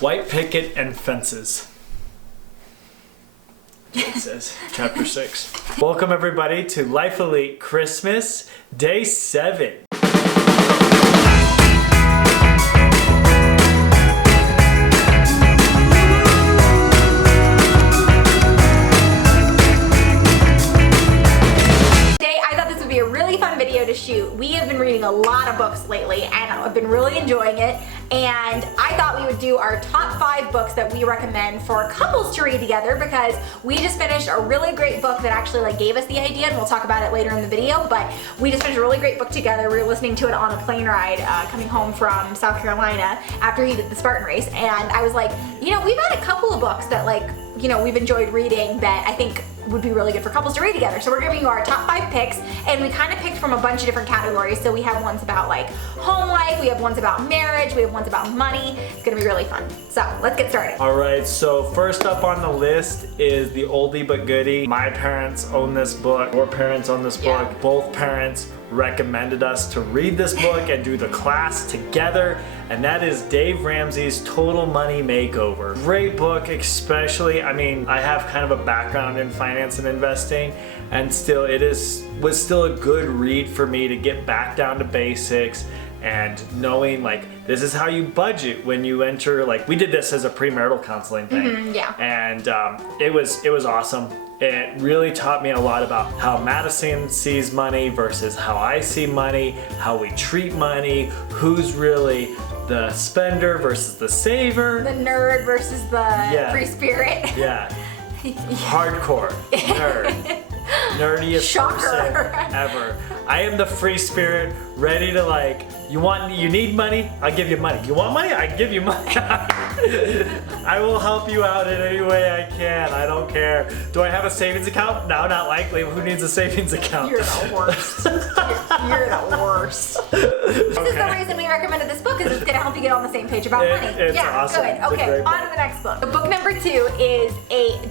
White picket and fences. It says chapter 6. Welcome everybody to Life Elite Christmas Day 7. To shoot. We have been reading a lot of books lately and I've been really enjoying it, and I thought we would do our top 5 books that we recommend for couples to read together, because we just finished a really great book that actually gave us the idea, and we'll talk about it later in the video, but we just finished a really great book together. We were listening to it on a plane ride coming home from South Carolina after he did the Spartan race, and I was like, you know, we've had a couple of books that we've enjoyed reading that I think would be really good for couples to read together. So we're giving you our top 5 picks, and we kind of picked from a bunch of different categories. So we have ones about home life, we have ones about marriage, we have ones about money. It's gonna be really fun. So let's get started. All right, so first up on the list is the oldie but goodie. My parents own this book, your parents own this book. Both parents recommended us to read this book and do the class together, and that is Dave Ramsey's Total Money Makeover. Great book, especially, I mean, I have kind of a background in finance and investing, and still was still a good read for me to get back down to basics and knowing this is how you budget when you enter, we did this as a premarital counseling thing. And it was awesome. It really taught me a lot about how Madison sees money versus how I see money, how we treat money, who's really the spender versus the saver. The nerd versus the free spirit. Yeah. Hardcore nerd. Nerdiest person ever. I am the free spirit, ready to you need money? I'll give you money. You want money? I give you money. I will help you out in any way I can. I don't care. Do I have a savings account? No, not likely. Who needs a savings account? You're the worst. You're the worst. This is the reason we recommended this book, is it's going to help you get on the same page about money. It's awesome. Good. Okay, on to the next book. Book number 2 is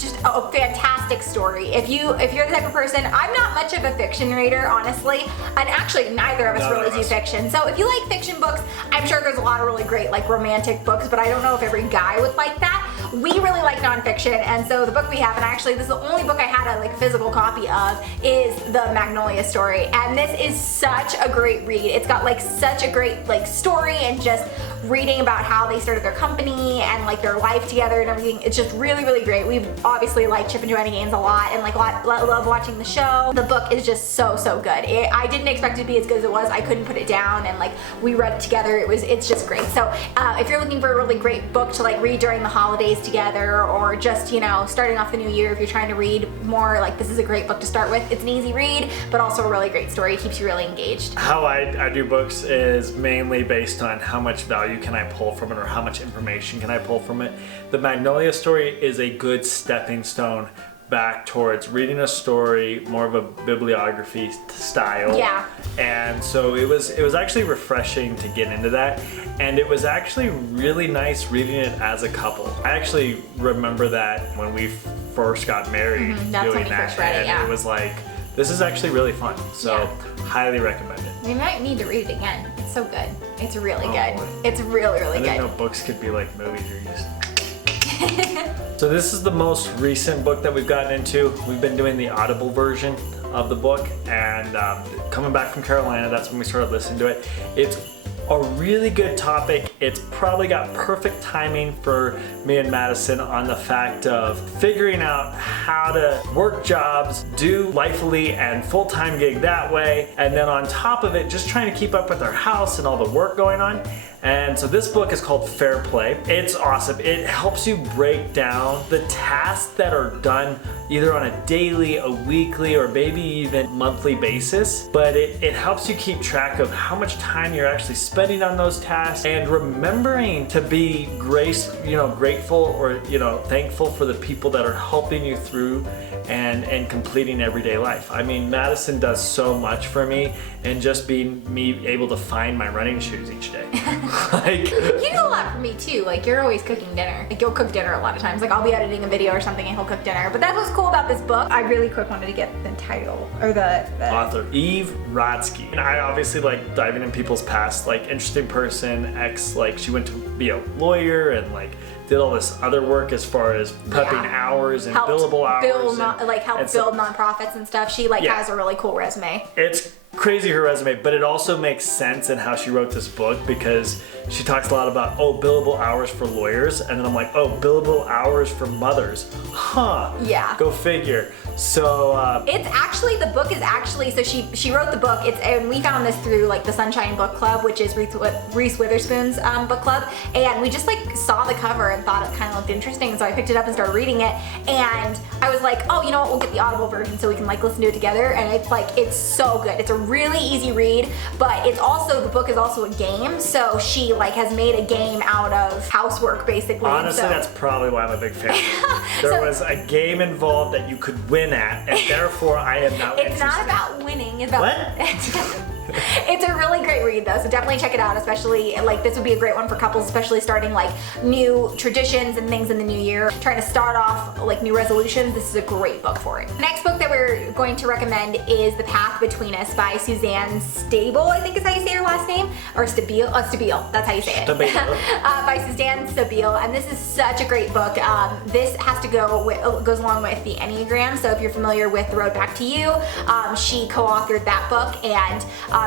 just a fantastic story. If you're the type of person, I'm not much of a fiction reader, honestly, and actually neither of us really do fiction. So if you like fiction books, I'm sure there's a lot of really great romantic books, but I don't know if every guy would like that. We really like nonfiction, and so the book we have, and actually this is the only book I had a physical copy of, is the Magnolia Story, and this is such a great read. It's got such a great story, and just reading about how they started their company and their life together and everything. It's just really, really great. We've obviously liked Chip and Joanna Gaines a lot, and love watching the show. The book is just so good. I didn't expect it to be as good as it was. I couldn't put it down, and we read it together. It's just great. So if you're looking for a really great book to read during the holidays together, or just starting off the new year, if you're trying to read more, this is a great book to start with. It's an easy read, but also a really great story. It keeps you really engaged. How I do books is mainly based on how much value can I pull from it, or how much information can I pull from it. The Magnolia Story is a good stepping stone back towards reading a story, more of a bibliography style. Yeah. And so it was actually refreshing to get into that, and it was actually really nice reading it as a couple. I actually remember that when we first got married, That's doing when we that, first read it, and it was this is actually really fun. So highly recommend it. We might need to read it again. It's so good. It's really good. Boy. It's really, really good. I didn't know books could be like movies you're used to. So this is the most recent book that we've gotten into. We've been doing the Audible version of the book, and coming back from Carolina, that's when we started listening to it. It's a really good topic. It's probably got perfect timing for me and Madison on the fact of figuring out how to work jobs, do Life Elite and full-time gig that way, and then on top of it, just trying to keep up with our house and all the work going on. And so this book is called Fair Play. It's awesome. It helps you break down the tasks that are done either on a daily, a weekly, or maybe even monthly basis. But it helps you keep track of how much time you're actually spending on those tasks, and remembering to be grateful or thankful for the people that are helping you through and completing everyday life. I mean, Madison does so much for me, and just being me able to find my running shoes each day. You do a lot for me too. You're always cooking dinner. You'll cook dinner a lot of times. I'll be editing a video or something and he'll cook dinner. But that's what's cool about this book. I really quick wanted to get the title or the author Eve Rodsky. And I obviously like diving in people's past, like interesting person, like she went to be a lawyer and like did all this other work as far as prepping hours and billable hours. Helped build nonprofits and stuff. She has a really cool resume. It's crazy, her resume, but it also makes sense in how she wrote this book because she talks a lot about, billable hours for lawyers, and then I'm like, billable hours for mothers. Huh. Yeah. Go figure. So it's actually, the book is actually, so she wrote the book, and we found this through like the Sunshine Book Club, which is Reese Witherspoon's book club, and we just like saw the cover and thought it kind of looked interesting, so I picked it up and started reading it, and I was like, you know what, we'll get the Audible version so we can like listen to it together, and it's so good. It's a really easy read, but the book is also a game, so she like has made a game out of housework basically. Honestly, that's probably why I'm a big fan. There was a game involved that you could win at, and therefore I am not interested. It's not about winning, it's about what? It's a really great read though, so definitely check it out, especially like this would be a great one for couples, especially starting like new traditions and things in the new year, trying to start off like new resolutions. This is a great book for it. The next book that we're going to recommend is The Path Between Us by Suzanne Stabile, I think is how you say her last name, or Stabile, Stabile, that's how you say it. By Suzanne Stabile, and this is such a great book. This has to goes along with the Enneagram, so if you're familiar with The Road Back to You, she co-authored that book, and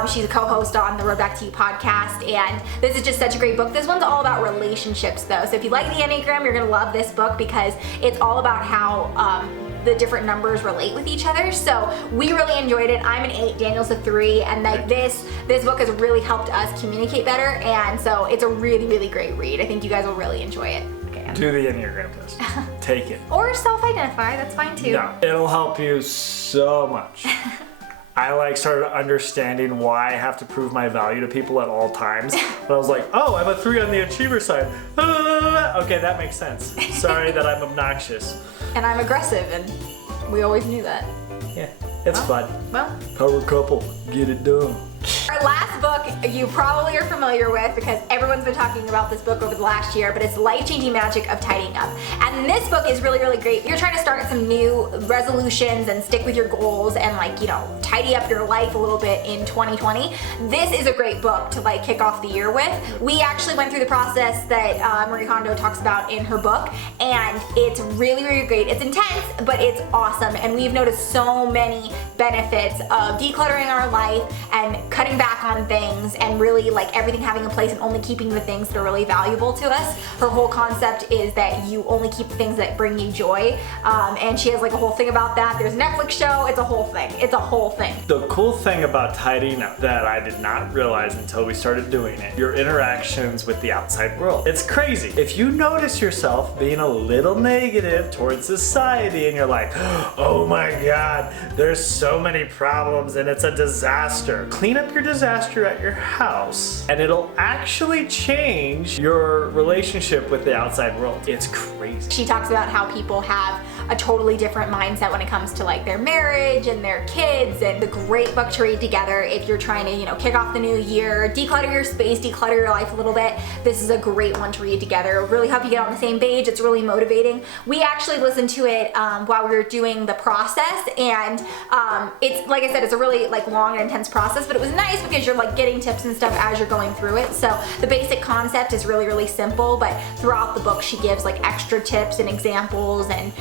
she's a co-host on the Road Back to You podcast, and this is just such a great book. This one's all about relationships though, so if you like the Enneagram, you're gonna love this book because it's all about how the different numbers relate with each other. So we really enjoyed it. I'm an 8, Daniel's a 3, and like this book has really helped us communicate better, and so it's a really, really great read. I think you guys will really enjoy it. Okay. Do the Enneagram test. Take it. Or self-identify, that's fine too. No, it'll help you so much. I started understanding why I have to prove my value to people at all times. But I was like, I'm a 3 on the achiever side. Okay, that makes sense. Sorry that I'm obnoxious. And I'm aggressive, and we always knew that. Yeah, it's fun. Well. Power couple, get it done. Our last book you probably are familiar with because everyone's been talking about this book over the last year, but it's Life-Changing Magic of Tidying Up. And this book is really, really great. You're trying to start some new resolutions and stick with your goals and tidy up your life a little bit in 2020. This is a great book to kick off the year with. We actually went through the process that Marie Kondo talks about in her book, and it's really, really great. It's intense, but it's awesome, and we've noticed so many benefits of decluttering our life and cutting back on things and really everything having a place and only keeping the things that are really valuable to us. Her whole concept is that you only keep the things that bring you joy, and she has a whole thing about that. There's a Netflix show. It's a whole thing. It's a whole thing. The cool thing about tidying up that I did not realize until we started doing it, your interactions with the outside world. It's crazy. If you notice yourself being a little negative towards society and you're like, oh my God, there's so many problems and it's a disaster. Clean up your disaster at your house and it'll actually change your relationship with the outside world. It's crazy. She talks about how people have a totally different mindset when it comes to their marriage and their kids, and the great book to read together if you're trying to kick off the new year, declutter your space, declutter your life a little bit. This is a great one to read together. It'll really help you get on the same page. It's really motivating. We actually listened to it while we were doing the process, and it's like I said, it's a really long and intense process, but it was nice because you're getting tips and stuff as you're going through it. So the basic concept is really, really simple, but throughout the book she gives extra tips and examples and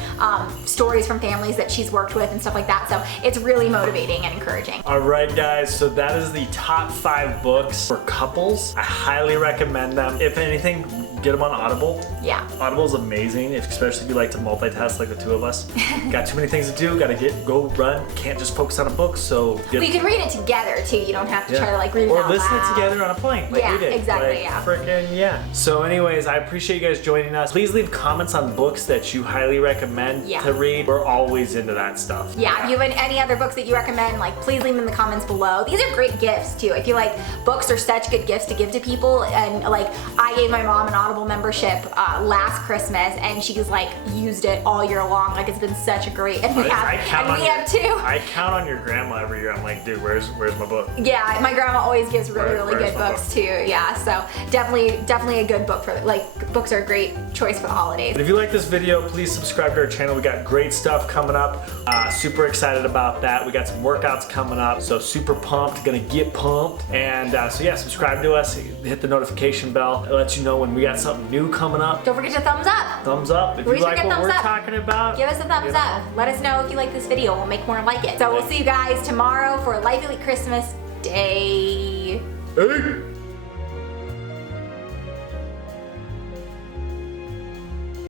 stories from families that she's worked with and stuff like that. So it's really motivating and encouraging. All right, guys, so that is the top 5 books for couples. I highly recommend them. If anything, get them on Audible. Yeah. Audible is amazing, especially if you like to multitask like the two of us. Got too many things to do, gotta go run. Can't just focus on a book, so. Well, you can read it together too. You don't have to try to read it out loud. Or listen it together on a plane, we did. Exactly, Frickin' So anyways, I appreciate you guys joining us. Please leave comments on books that you highly recommend to read. We're always into that stuff. Yeah, if you have any other books that you recommend, please leave them in the comments below. These are great gifts too. I feel like books are such good gifts to give to people, and I gave my mom an Audible Audible membership last Christmas, and she's like used it all year long. Like it's been such a great, and we have two. I count on your grandma every year. I'm like, dude, where's my book? Yeah, my grandma always gives really good books too. Yeah, so definitely a good book for, like, books are a great choice for the holidays. But if you like this video, please subscribe to our channel. We got great stuff coming up. Super excited about that. We got some workouts coming up, so super pumped, gonna get pumped. And so yeah, subscribe to us, hit the notification bell. It lets you know when we got something new coming up. Don't forget to thumbs up. Thumbs up. If you like what we're talking about, give us a thumbs up. Let us know if you like this video. We'll make more like it. So we'll see you guys tomorrow for Life Elite Christmas Day. Hey.